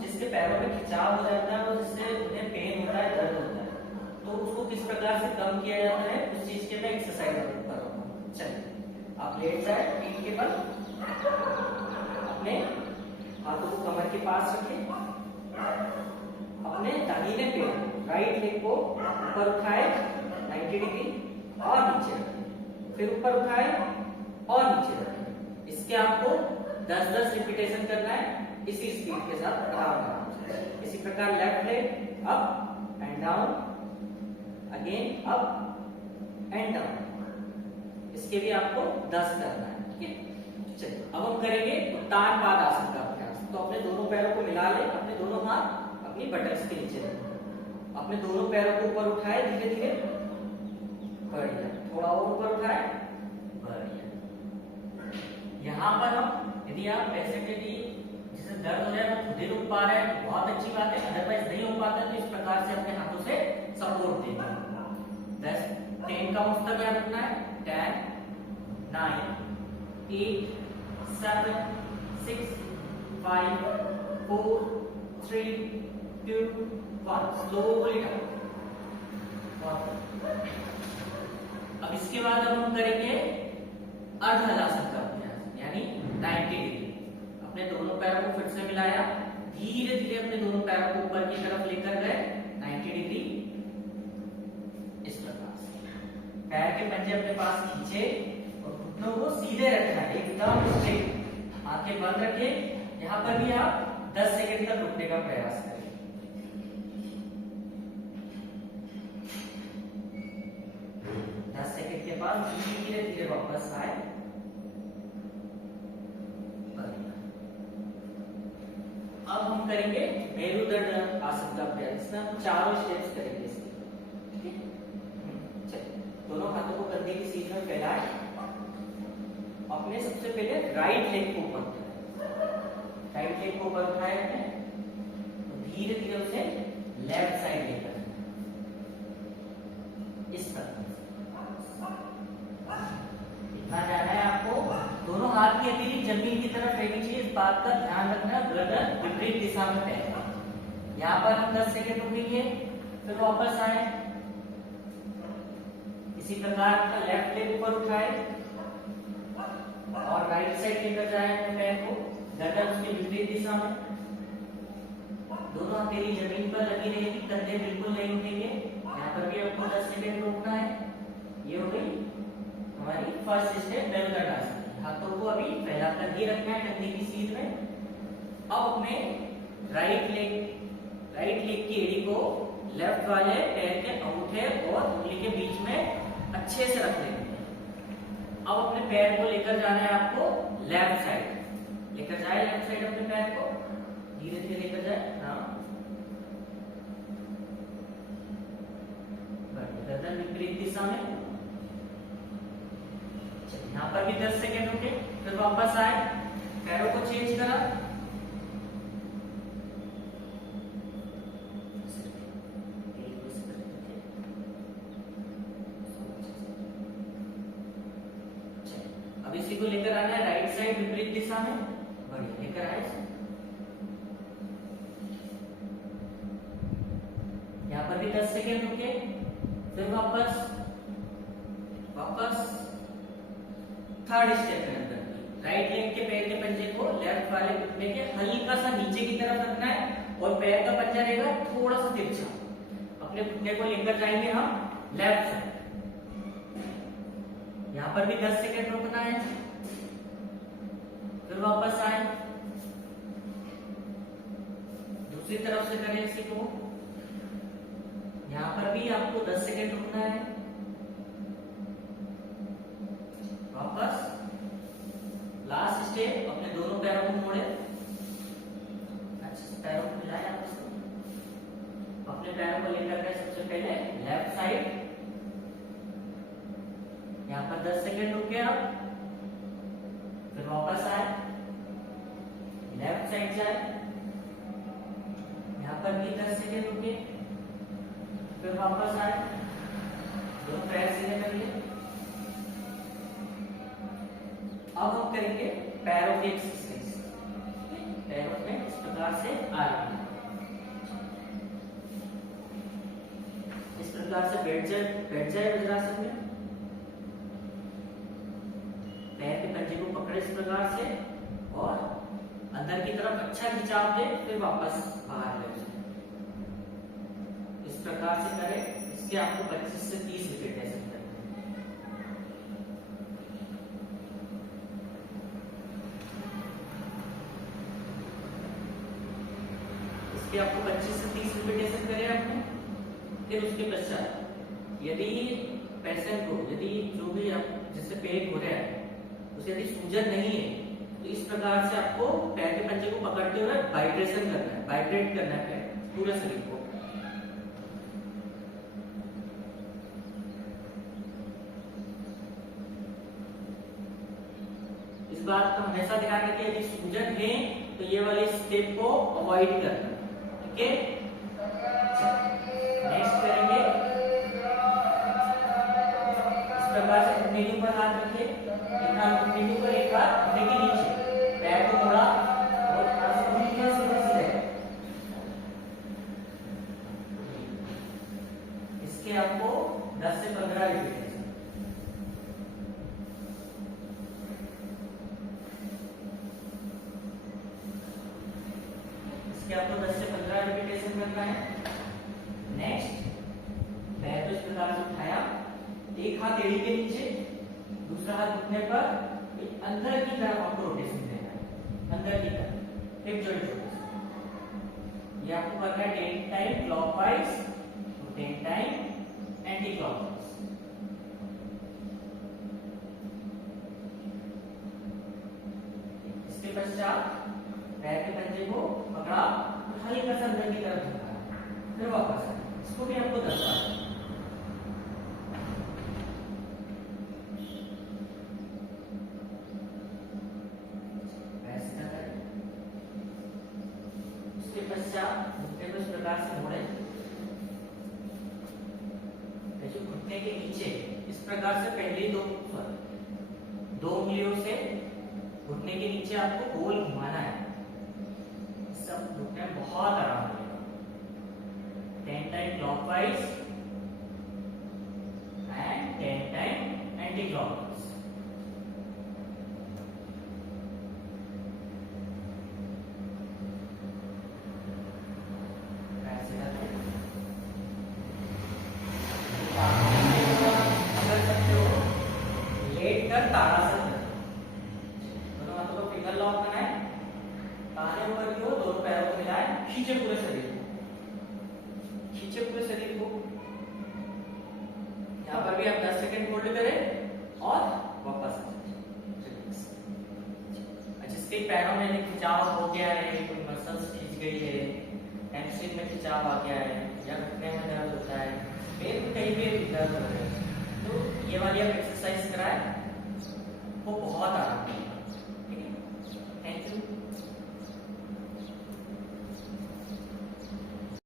जिसके पैरों में खिंचाव हो जाता है और जिससे उन्हें पेन होता है, दर्द होता है, तो उसको किस प्रकार से कम किया जाता है, उस चीज के मैं एक्सरसाइज करूंगा। चलिए आप लेट जाए पीठ के बल, अपने हाथों को कमर के पास रखें, अपने दाहिने पैर राइट लेग को ऊपर उठाए 90 डिग्री और नीचे रखें, फिर ऊपर उठाए और नीचे रखें। इसके आपको 10-10 रिपीटेशन करना है इसी स्पीड के साथ, आराम से। इसी प्रकार left leg up and down, again up and down, इसके भी आपको 10 करना है। ठीक है, चलिए अब हम करेंगे उत्तान पाद आसन का अभ्यास। तो अपने दोनों पैरों को मिला ले, अपने दोनों हाथ अपनी बटन्स के नीचे रखें, अपने दोनों पैरों को ऊपर उठाए धीरे धीरे, बढ़िया, थोड़ा और ऊपर उठाए, बढ़िया। यहाँ पर हम यदि आप पैसे के लिए जिसे दर्द हो जाए वो खुद ही रुक पा रहे हैं, बहुत अच्छी बात है, अदरवाइज नहीं हो पाता तो इस प्रकार से अपने हाथों से सपोर्ट देना। 10 का मुस्तक याद रखना है, 10 9 8 7 6 5 4 3 2 1, स्लोली डाउन। अब इसके बाद हम करेंगे अर्ध हलासन का अभ्यास, यानी 90 डिग्री। अपने दोनों पैरों को फिर से मिलाया, धीरे धीरे अपने दोनों पैरों को ऊपर की तरफ लेकर गए 90 डिग्री, इस प्रकार से। पैर के पंजे अपने पास खींचे और घुटनों को सीधे रखना है, एकदम स्ट्रेट, आंखें बंद रखिए। यहाँ पर भी आप 10 सेकंड तक रुकने का प्रयास करें। के बाद धीरे धीरे वापस आए, अब हम करेंगे मेरुदंड आसन का अभ्यास। इसमें हम चारों स्टेप्स करेंगे इसके, ठीक है। चलिए दोनों हाथों को कंधे की सीध में फैलाएं, अपने सबसे पहले राइट लेग को ऊपर उठाएं, राइट लेग को ऊपर उठाए अपने, धीरे धीरे उसे लेफ्ट साइड लेकर इस तरह इतना जाना है आपको। दोनों हाथ की हथेली जमीन की तरफ रहनी चाहिए, इस बात का ध्यान रखना। गर्दन विपरीत दिशा में फैलेगा। यहाँ पर हम 10 सेकंड रुकेंगे, फिर वापस आए, इसी प्रकार का लेफ्ट लेग ऊपर उठाए और राइट साइड लेकर जाए अपने पैर को, गर्दन उसके विपरीत दिशा में। दोनों हथेली जमीन पर लगी रहेगी, कंधे बिल्कुल नहीं उठेंगे। यहाँ पर भी आपको 10 सेकंड रुकना है। ये हो गई हमारी फर्स्ट स्टेप मेरुदंड आसन। हाथों को अभी फैलाकर ही रखना है कंधे की सीध में। अब अपने राइट लेग की एड़ी को लेफ्ट वाले पैर के अंगूठे और उंगली के बीच में अच्छे से रख लेंगे। अब अपने पैर को लेकर जाना है आपको लेफ्ट साइड, लेकर जाए लेफ्ट साइड अपने पैर को, धीरे धीरे लेकर जाए। हाँ, गर्दन विपरीत दिशा में। यहाँ पर भी 10 सेकेंड रुके, फिर वापस आए, पैरों को चेंज करा, अब इसी को लेकर आना है राइट साइड विपरीत दिशा में, बढ़िया लेकर आए। यहाँ पर भी 10 सेकेंड रुके, फिर वापस थर्ड स्टेप के अंदर राइट लेग के पैर के पंजे को लेफ्ट वाले घुटने के हल्का सा नीचे की तरफ रखना है और पैर का पंजा रहेगा थोड़ा सा तिरछा। अपने घुटने को लेकर जाएंगे हम लेफ्ट साइड। यहाँ पर भी 10 सेकेंड रुकना है, फिर वापस आए, दूसरी तरफ से करें इसी को। यहाँ पर भी आपको 10 सेकेंड रुकना है, वापस लास्ट स्टेप। अपने दोनों पैरों को मोड़े, अच्छा पैरों को मिलाएं आपस में। अपने पैरों को लेकर गए सबसे पहले लेफ्ट साइड, यहाँ पर 10 सेकेंड रुके आप, फिर वापस आए, लेफ्ट साइड जाए, यहाँ पर भी 10 सेकेंड रुके, फिर वापस आए, दोनों पैर सीधे कर लिए। अब हम करेंगे पैरों की एक्सरसाइज। पैरों में इस प्रकार से आ रही है। इस प्रकार से बैठ जाए वज्रासन में। पैर के पंजे को पकड़े इस प्रकार से और अंदर की तरफ अच्छा खिंचाव दे, फिर वापस बाहर ले जाए। इस प्रकार से करें। इसके आपको 25 से 30 रिपीटेशन करने हैं। इसके आपको 25 से 30 रिपीटेशन करें आपने। फिर उसके पश्चात यदि पेशेंट को, यदि जो भी आप जिससे पेट हो रहा है उसे यदि सूजन नहीं है, तो इस प्रकार से आपको पैर के पंजे को पकड़ते हुए वाइब्रेशन करना है, वाइब्रेट करना है पूरे शरीर को। इस बात को हमेशा ध्यान रखिए, यदि सूजन है तो ये वाले स्टेप को अवॉइड करना। ठीक है, नेक्स्ट करेंगे। इस प्रकार से घुटने के ऊपर हाथ रखिए, एक हाथ घुटने के ऊपर, एक हाथ घुटने के नीचे, पैर को मोड़ा और थोड़ा सा घुटने सीधे। इसके आपको 10 से 15 रिपीटेशन। इसके आपको 10 से 15 रिपीटेशन करना है। नेक्स्ट, पैर को इस प्रकार से उठाया, एक हाथ एड़ी के नीचे, दूसरा हाथ घुटने पर, अंदर की तरफ आपको रोटेशन देना है, अंदर की तरफ हिप जॉइंट रोटेशन। ये आपको करना है 10 time clockwise, 10 time anti clockwise. इसके पश्चात पैर के पंजे को पकड़ा, हल्का सा अंदर की तरफ झुकाया, फिर वापस। इसको भी आपको 10 बार। उसके पश्चात घुटने को इस प्रकार से मोड़े, जो घुटने के नीचे इस प्रकार से पहले दो उंगलियों से घुटने के नीचे आपको गोल घुमाना है। सब घुटने में बहुत आराम मिलेगा। 10 time clockwise and 10 time anticlockwise. Tadasana, दोनों हाथों को फिंगर लॉक बनाए, ताने ऊपर की ओर, दोनों पैरों को मिलाए, खींचे पूरे शरीर को, खींचे पूरे शरीर को। यहाँ पर भी आप 10 सेकंड होल्ड करें और वापस आ जाए। जिसके पैरों में खिंचाव हो गया है, कोई मसल्स खींच गई है, हैमस्ट्रिंग में खिंचाव आ गया है, या घुटने में दर्द होता है, पेट में कहीं भी दर्द हो रहा है, तो ये वाली आप एक्सरसाइज कराएं, वो बहुत आराम है।